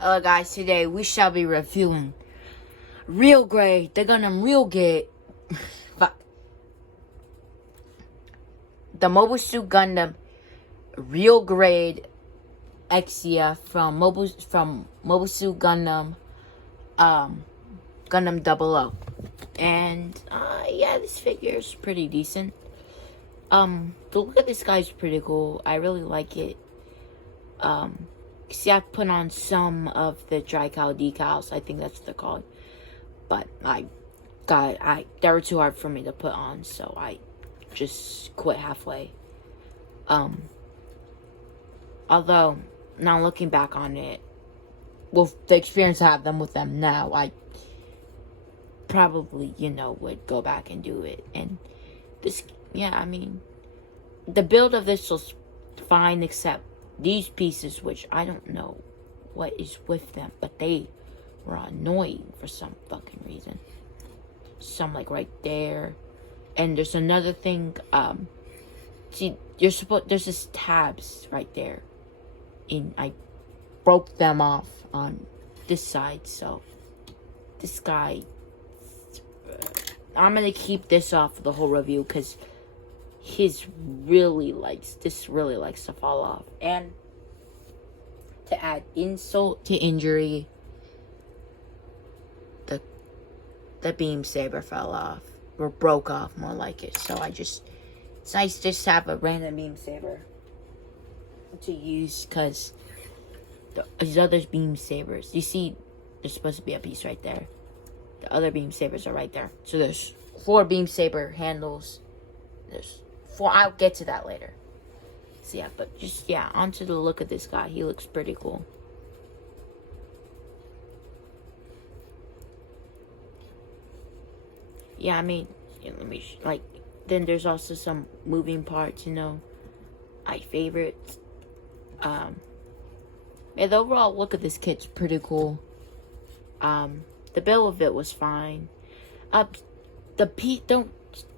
Hello guys, today we shall be reviewing Real Grade, the Gundam Real Grade, the Mobile Suit Gundam Real Grade exia from Mobile Suit Gundam, Gundam 00. And yeah, this figure is pretty decent. The look of this guy's pretty cool. I really like it. See, I put on some of the Dry-Cal decals. I think that's what they're called. But they were too hard for me to put on, so I just quit halfway. Although, now looking back on it, with the experience I have with them now, I probably, would go back and do it. And this, yeah, I mean, the build of this was fine, except these pieces, which I don't know what is with them, but they were annoying for some fucking reason. Some like right there. And there's another thing, see, there's this tabs right there. And I broke them off on this side, so this guy, I'm gonna keep this off the whole review, because this really likes to fall off. And to add insult to injury, the beam saber fell off, or broke off, more like it. So it's nice just to have a random beam saber to use, because these other beam sabers, you see, there's supposed to be a piece right there. The other beam sabers are right there. So there's 4 beam saber handles. There's 4. I'll get to that later. So yeah, but just, yeah, onto the look of this guy. He looks pretty cool. Yeah, I mean, then there's also some moving parts, my favorites. Yeah, the overall look of this kit's pretty cool. The build of it was fine.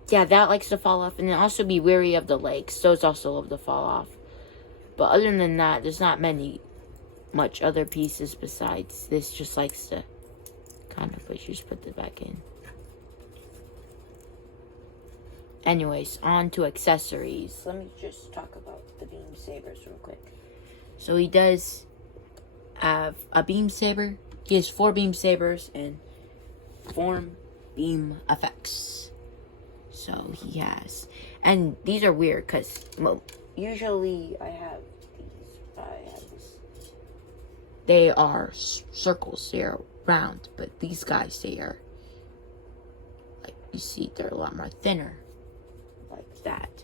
Yeah, that likes to fall off. And then also be wary of the legs. Those also love to fall off. But other than that, there's not much other pieces besides this. Just likes to kind of just put it back in. Anyways, on to accessories. Let me just talk about the beam sabers real quick. So he does have a beam saber. He has 4 beam sabers and form beam effects. So he has, and these are weird because usually I have this. They are circles. They are round, but these guys, they are, like, you see, they're a lot more thinner, like that.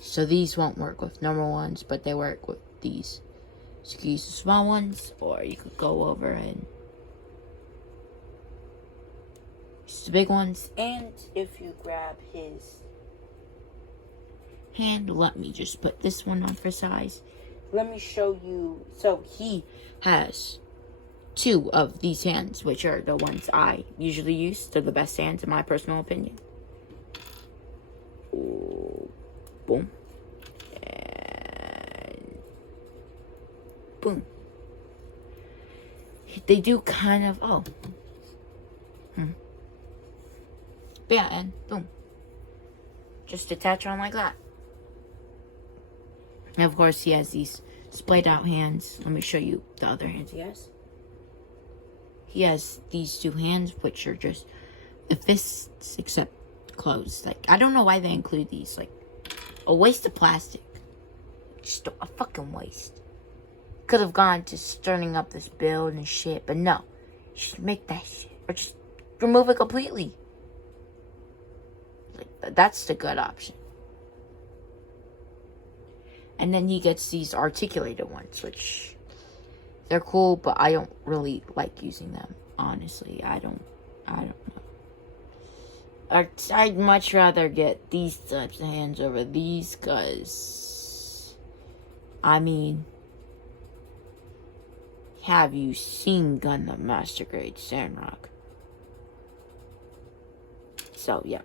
So these won't work with normal ones, but they work with these. So you can use the small ones, or you could go over and use the big ones. And if you grab his hand, let me just put this one on for size. Let me show you. So he has 2 of these hands, which are the ones I usually use. They're the best hands in my personal opinion. Ooh, boom. Boom. They do kind of, yeah, and boom. Just attach on like that. And of course, he has these splayed out hands. Let me show you the other hands he has. He has these 2 hands, which are just the fists, except closed. Like, I don't know why they include these. Like, a waste of plastic. Just a fucking waste. Could have gone to starting up this build and shit, but no. You should make that shit. Or just remove it completely. Like, that's the good option. And then he gets these articulated ones, which they're cool, but I don't really like using them. Honestly, I don't know. I'd much rather get these types of hands over these, because, I mean, have you seen Gundam Master Grade Sandrock? So, yeah.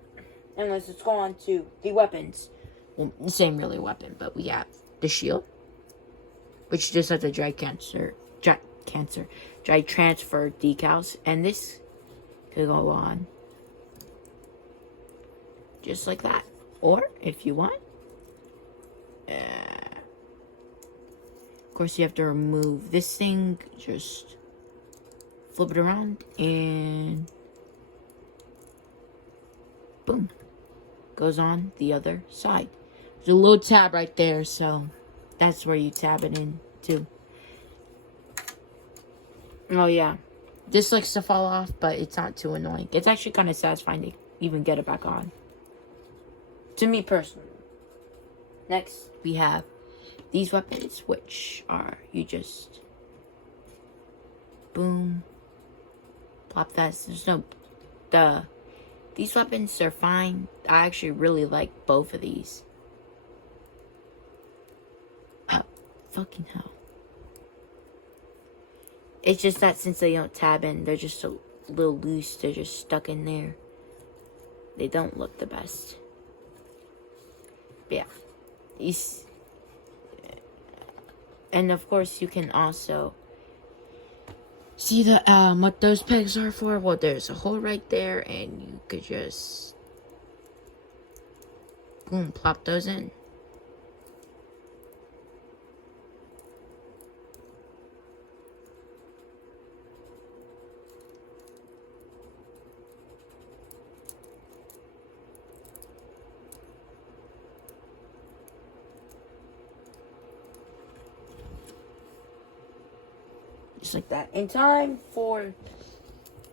And let's go on to the weapons. Well, the same really weapon, but we have the shield, which just has a cancer, dry transfer decals, and this could go on just like that. Or if you want, of course you have to remove this thing, just flip it around and boom, goes on the other side. There's a little tab right there, so that's where you tab it in too. Oh yeah, this likes to fall off, but it's not too annoying. It's actually kind of satisfying to even get it back on, to me personally. Next, we have these weapons, which are, you just boom, plop that. There's no these weapons are fine. I actually really like both of these. Oh, fucking hell. It's just that since they don't tab in, they're just a little loose. They're just stuck in there. They don't look the best. But yeah. These, and of course you can also see the what those pegs are for. Well, there's a hole right there, and you could just boom, plop those in. Just like that. In time for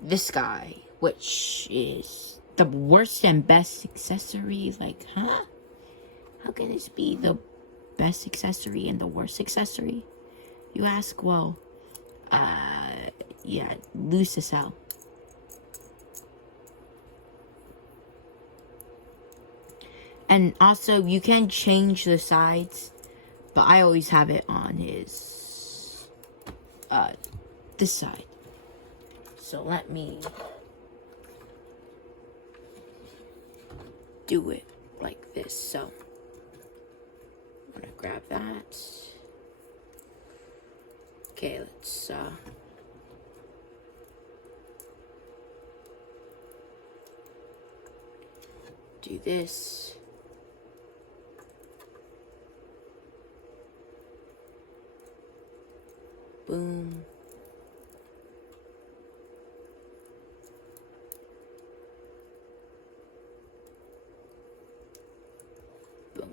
this guy, which is the worst and best accessory. Like, huh? How can this be the best accessory and the worst accessory, you ask? Well, yeah, loose as hell. And also, you can change the sides, but I always have it on his this side. So let me do it like this. So I'm gonna grab that. Okay, let's do this. Boom. Boom.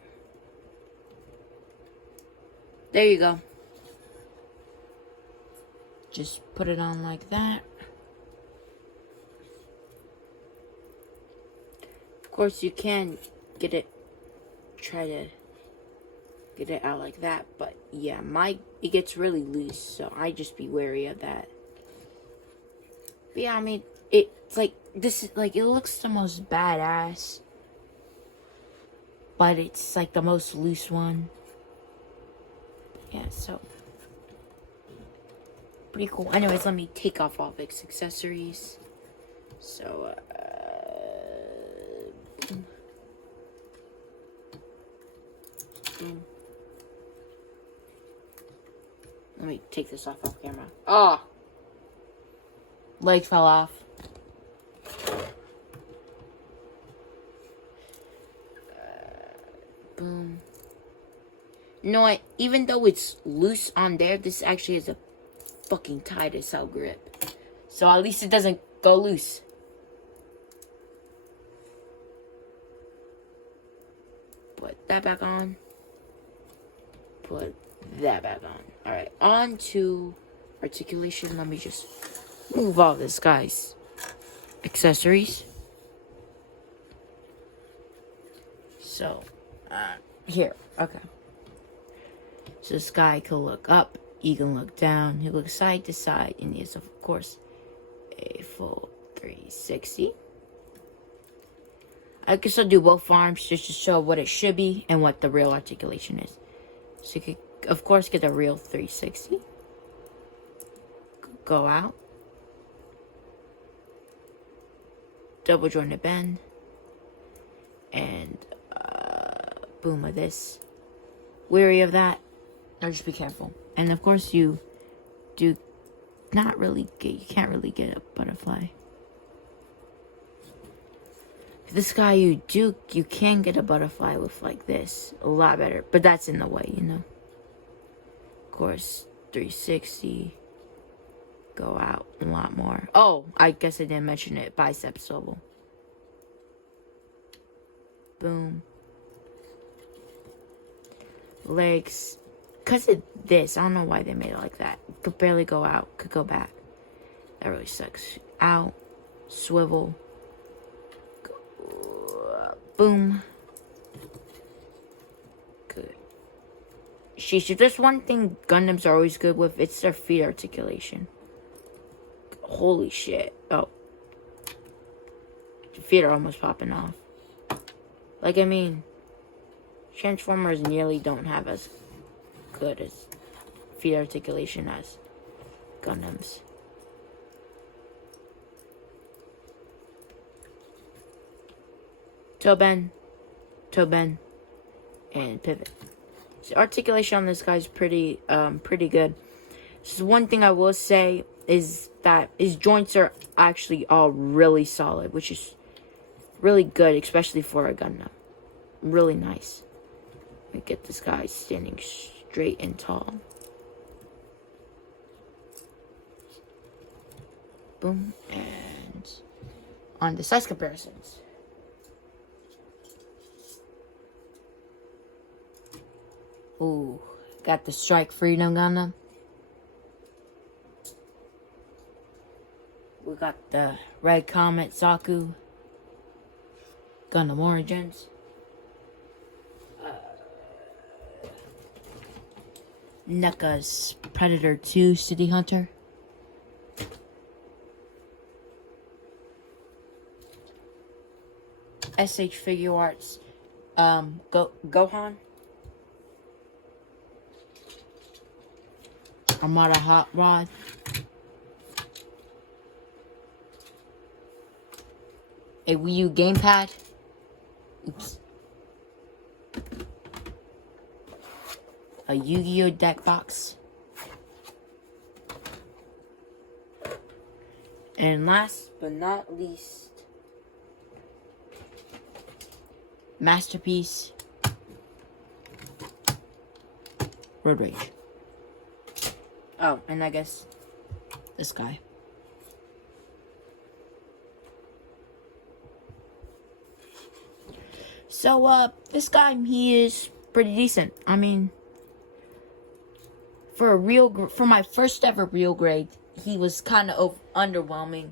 There you go. Just put it on like that. Of course, you can get it, try to get it out like that, but yeah, it gets really loose, so I just be wary of that. But yeah, I mean, it's like, this is like, it looks the most badass, but it's like the most loose one. Yeah, so pretty cool. Anyways, let me take off all of its accessories. So boom. Boom. Let me take this off camera. Oh! Leg fell off. Boom. You know what? Even though it's loose on there, this actually has a fucking tight as hell grip. So at least it doesn't go loose. Put that back on. Put that back on. Alright, on to articulation. Let me just move all this guy's accessories. So, here, okay. So this guy can look up, he can look down, he looks side to side, and he is, of course, a full 360. I can still do both arms just to show what it should be and what the real articulation is. So you could, of course, get a real 360. Go out. Double jointed bend. And, boom, with this. Weary of that, or just be careful. And of course, you do not really get, you can't really get a butterfly. This guy you can get a butterfly with like this. A lot better. But that's in the way, you know. Of course, 360. Go out a lot more. Oh, I guess I didn't mention it. Bicep swivel. Boom. Legs. Because of this, I don't know why they made it like that. Could barely go out. Could go back. That really sucks. Out. Swivel. Boom. Good. Sheesh, if there's one thing Gundams are always good with, it's their feet articulation. Holy shit. Oh. The feet are almost popping off. Like, I mean, Transformers nearly don't have as good as feet articulation as Gundams. Toe bend, and pivot. So articulation on this guy's pretty good. So one thing I will say is that his joints are actually all really solid, which is really good, especially for a Gundam. Really nice. Let me get this guy standing straight and tall. Boom, and on the size comparisons. Ooh, got the Strike Freedom Gundam. We got the Red Comet Zaku Gundam Origins. NECA's Predator 2 City Hunter. SH Figure Arts Gohan. Armada Hot Rod. A Wii U gamepad. Oops. A Yu-Gi-Oh deck box. And last but not least, Masterpiece Road Rage. Oh, and I guess this guy. So, this guy, he is pretty decent. I mean, for my first ever real grade, he was kind of underwhelming,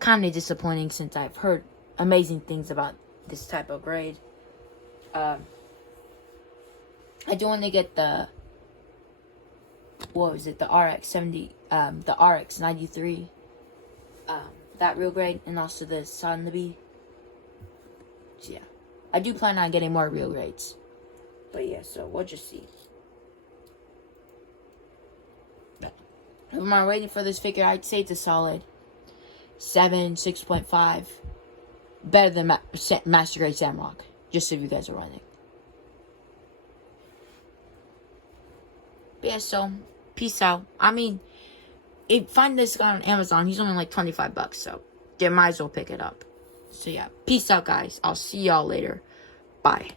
kind of disappointing since I've heard amazing things about this type of grade. I do want to get the, what was it, the RX-70, the RX-93, that real grade, and also the Sonnabi. So yeah, I do plan on getting more real grades. But yeah, so we'll just see. If I'm rating for this figure, I'd say it's a solid 7, 6.5. Better than Master Grade Samrock. Just if you guys are running. But yeah, so peace out. I mean, if find this guy on Amazon, he's only like $25, so you might as well pick it up. So yeah, peace out, guys. I'll see y'all later. Bye.